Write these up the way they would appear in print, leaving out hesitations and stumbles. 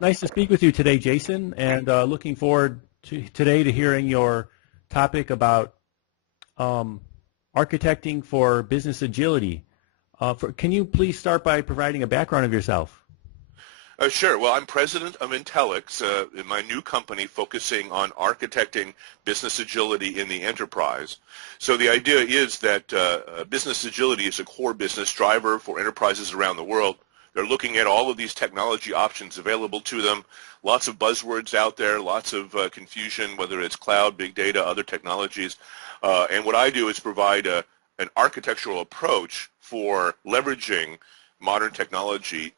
Nice to speak with you today, Jason, and looking forward to hearing your topic about architecting for business agility. Can you please start by providing a background of yourself? Sure. Well, I'm president of Intellix, in my new company focusing on architecting business agility in the enterprise. So the idea is that business agility is a core business driver for enterprises around the world. They're looking at all of these technology options available to them, lots of buzzwords out there, lots of confusion, whether it's cloud, big data, other technologies. And what I do is provide an architectural approach for leveraging modern technology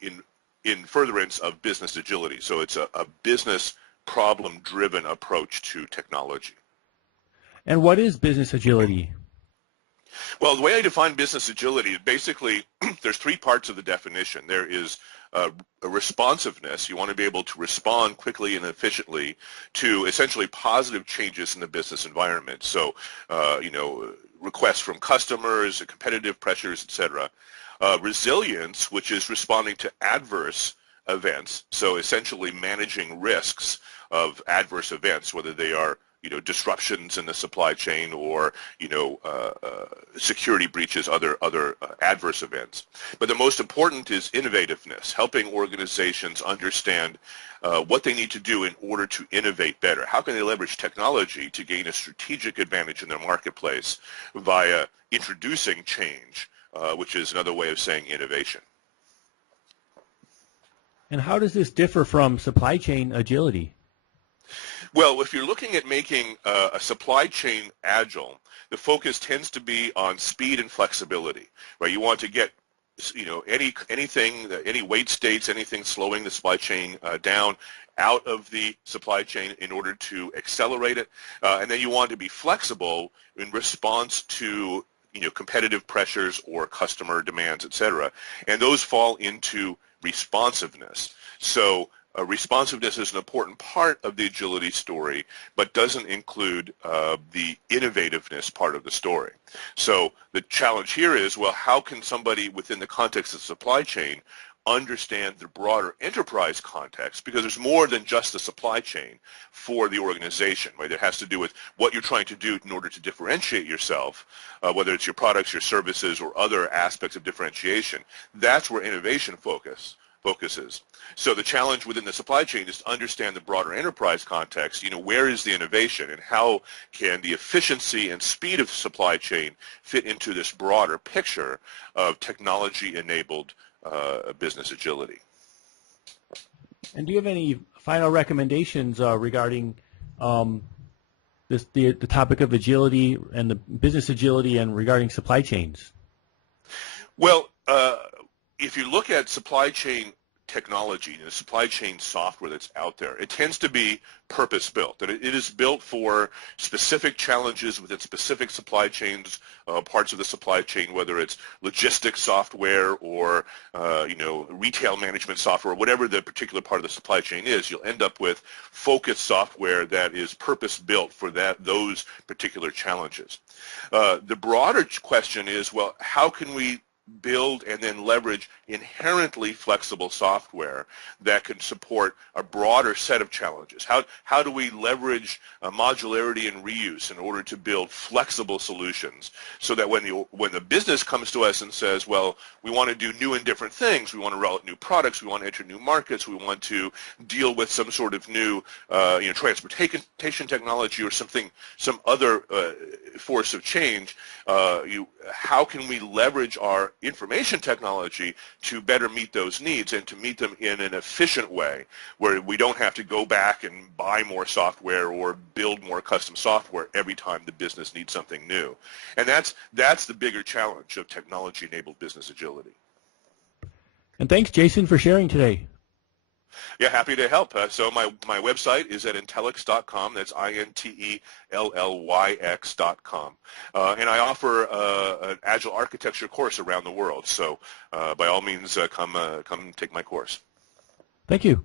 in furtherance of business agility. So it's a business problem-driven approach to technology. And what is business agility? Well, the way I define business agility, basically, there's three parts of the definition. There is a responsiveness. You want to be able to respond quickly and efficiently to essentially positive changes in the business environment. So, requests from customers, competitive pressures, etc. Resilience, which is responding to adverse events, so essentially managing risks of adverse events, whether they are disruptions in the supply chain or security breaches, other adverse events. But the most important is innovativeness, helping organizations understand what they need to do in order to innovate better. How can they leverage technology to gain a strategic advantage in their marketplace via introducing change, which is another way of saying innovation. And how does this differ from supply chain agility? Well, if you're looking at making a supply chain agile, the focus tends to be on speed and flexibility, right? You want to get any wait states, anything slowing the supply chain down out of the supply chain in order to accelerate it. And then you want to be flexible in response to competitive pressures or customer demands, et cetera. And those fall into responsiveness. So responsiveness is an important part of the agility story, but doesn't include the innovativeness part of the story. So the challenge here is, well, how can somebody within the context of supply chain understand the broader enterprise context, because there's more than just the supply chain for the organization, right? It has to do with what you're trying to do in order to differentiate yourself, whether it's your products, your services, or other aspects of differentiation. That's where innovation focuses. So the challenge within the supply chain is to understand the broader enterprise context. Where is the innovation, and how can the efficiency and speed of supply chain fit into this broader picture of technology-enabled business agility. And do you have any final recommendations regarding the topic of agility and the business agility and regarding supply chains? Well, if you look at supply chain technology, the supply chain software that's out there, it tends to be purpose-built. That it is built for specific challenges within specific supply chains, parts of the supply chain, whether it's logistics software or retail management software, whatever the particular part of the supply chain is. You'll end up with focused software that is purpose-built for those particular challenges. The broader question is, well, how can we build and then leverage inherently flexible software that can support a broader set of challenges? How do we leverage modularity and reuse in order to build flexible solutions so that when the business comes to us and says, well, we want to do new and different things, we want to roll out new products, we want to enter new markets, we want to deal with some sort of new transportation technology or some other force of change, how can we leverage our information technology to better meet those needs and to meet them in an efficient way where we don't have to go back and buy more software or build more custom software every time the business needs something new. And that's the bigger challenge of technology-enabled business agility. And thanks, Jason, for sharing today. Yeah, happy to help. So my website is at Intellix.com. That's INTELLYX.com. And I offer an Agile architecture course around the world. So by all means, come take my course. Thank you.